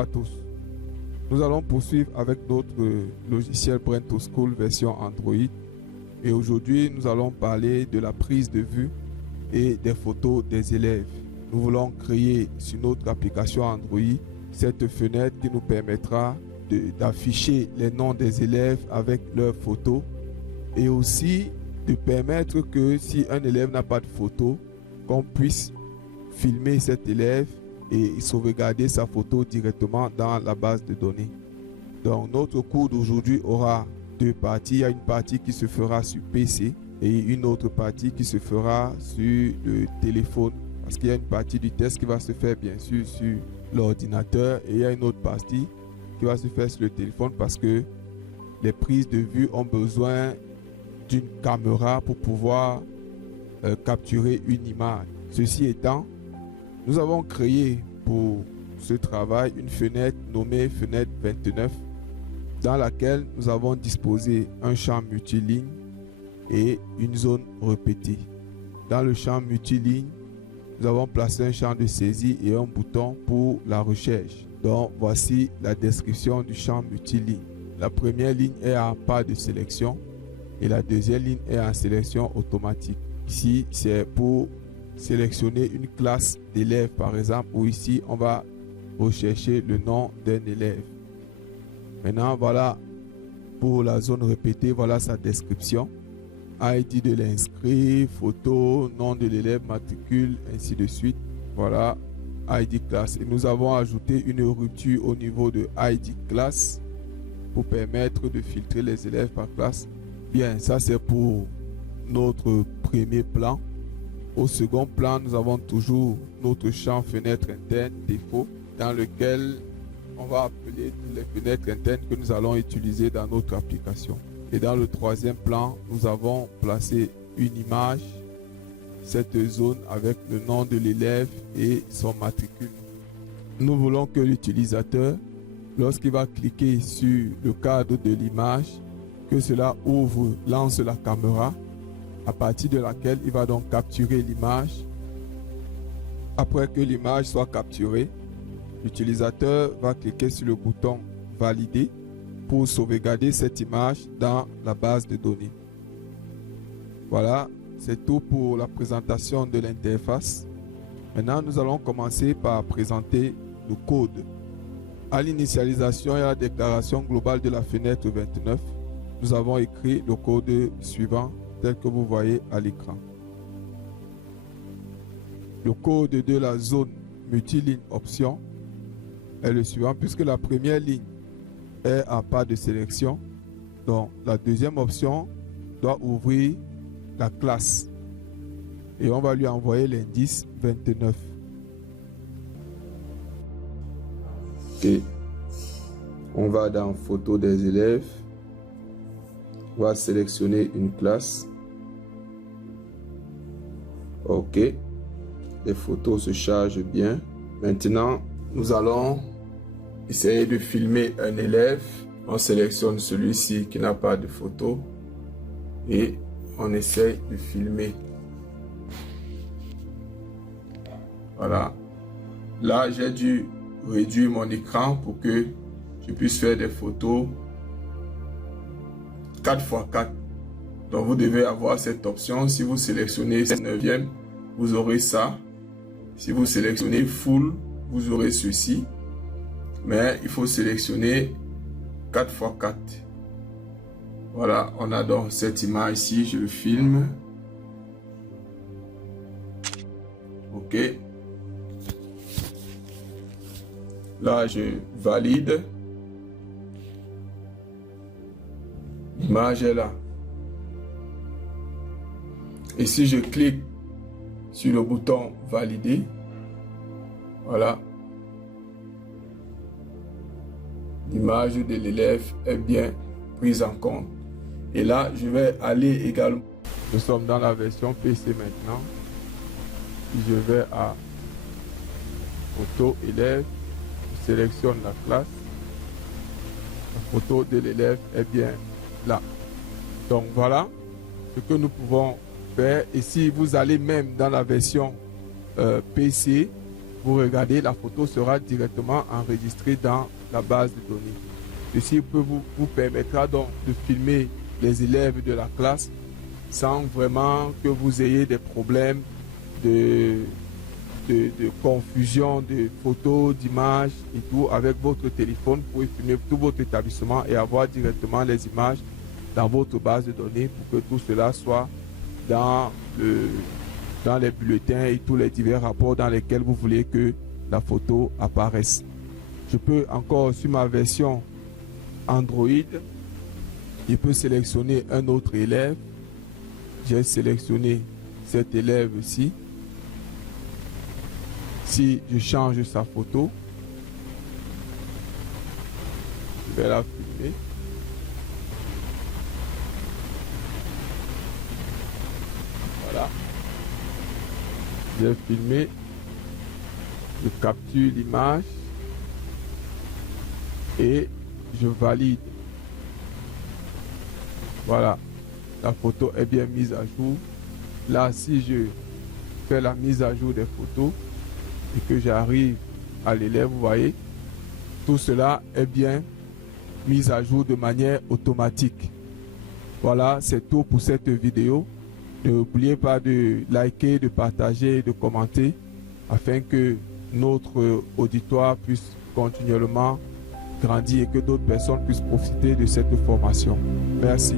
à tous. Nous allons poursuivre avec notre logiciel Brain to School version Android. Et aujourd'hui, nous allons parler de la prise de vue et des photos des élèves. Nous voulons créer sur notre application Android cette fenêtre qui nous permettra d'afficher les noms des élèves avec leurs photos et aussi de permettre que si un élève n'a pas de photo, qu'on puisse filmer cet élève et sauvegarder sa photo directement dans la base de données. Donc notre cours d'aujourd'hui aura deux parties. Il y a une partie qui se fera sur PC et une autre partie qui se fera sur le téléphone. Parce qu'il y a une partie du test qui va se faire bien sûr sur l'ordinateur et il y a une autre partie qui va se faire sur le téléphone parce que les prises de vue ont besoin d'une caméra pour pouvoir capturer une image. Ceci étant, nous avons créé pour ce travail une fenêtre nommée fenêtre 29 dans laquelle nous avons disposé un champ multiligne et une zone répétée. Dans le champ multiligne, nous avons placé un champ de saisie et un bouton pour la recherche. Donc voici la description du champ multiligne. La première ligne est en pas de sélection et la deuxième ligne est en sélection automatique. Ici, c'est pour sélectionner une classe d'élèves par exemple, ou ici, on va rechercher le nom d'un élève. Maintenant, voilà pour la zone répétée, voilà sa description. ID de l'inscrit, photo, nom de l'élève, matricule, ainsi de suite. Voilà, ID classe. Et nous avons ajouté une rupture au niveau de ID classe pour permettre de filtrer les élèves par classe. Bien, ça c'est pour notre premier plan. Au second plan, nous avons toujours notre champ fenêtre interne défaut dans lequel on va appeler toutes les fenêtres internes que nous allons utiliser dans notre application. Et dans le troisième plan, nous avons placé une image, cette zone avec le nom de l'élève et son matricule. Nous voulons que l'utilisateur, lorsqu'il va cliquer sur le cadre de l'image, que cela lance la caméra, à partir de laquelle il va donc capturer l'image. Après que l'image soit capturée, l'utilisateur va cliquer sur le bouton valider pour sauvegarder cette image dans la base de données. Voilà, c'est tout pour la présentation de l'interface. Maintenant, nous allons commencer par présenter le code. À l'initialisation et à la déclaration globale de la fenêtre 29, nous avons écrit le code suivant tel que vous voyez à l'écran. Le code de la zone multiligne option est le suivant puisque la première ligne est en pas de sélection. Donc la deuxième option doit ouvrir la classe et on va lui envoyer l'indice 29. Ok. On va dans photo des élèves. On va sélectionner une classe. Ok. Les photos se chargent bien. Maintenant, nous allons essayer de filmer un élève. On sélectionne celui-ci qui n'a pas de photo et on essaye de filmer. Voilà. Là, j'ai dû réduire mon écran pour que je puisse faire des photos 4x4. Donc, vous devez avoir cette option. Si vous sélectionnez 9e, vous aurez ça. Si vous sélectionnez full, vous aurez ceci. Mais il faut sélectionner 4x4. Voilà, on a donc cette image ici. Je le filme. OK. Là, je valide. L'image est là. Et si je clique sur le bouton valider, voilà, l'image de l'élève est bien prise en compte. Et là, je vais aller également. Nous sommes dans la version PC maintenant. Je vais à photo élève, je sélectionne la classe. La photo de l'élève est bien là. Donc voilà ce que nous pouvons faire. Et si vous allez même dans la version PC, vous regardez, la photo sera directement enregistrée dans la base de données. Ceci vous permettra donc de filmer les élèves de la classe sans vraiment que vous ayez des problèmes de confusion de photos, d'images et tout. Avec votre téléphone, vous pouvez filmer tout votre établissement et avoir directement les images dans votre base de données pour que tout cela soit dans les bulletins et tous les divers rapports dans lesquels vous voulez que la photo apparaisse. Je peux encore, sur ma version Android, je peux sélectionner un autre élève. J'ai sélectionné cet élève ici. Si je change sa photo, je vais la filmer. Voilà. J'ai filmé. Je capture l'image et je valide. Voilà. La photo est bien mise à jour. Là, si je fais la mise à jour des photos et que j'arrive à l'élève, vous voyez, tout cela est bien mis à jour de manière automatique. Voilà, c'est tout pour cette vidéo. N'oubliez pas de liker, de partager, de commenter afin que notre auditoire puisse continuellement grandir et que d'autres personnes puissent profiter de cette formation. Merci.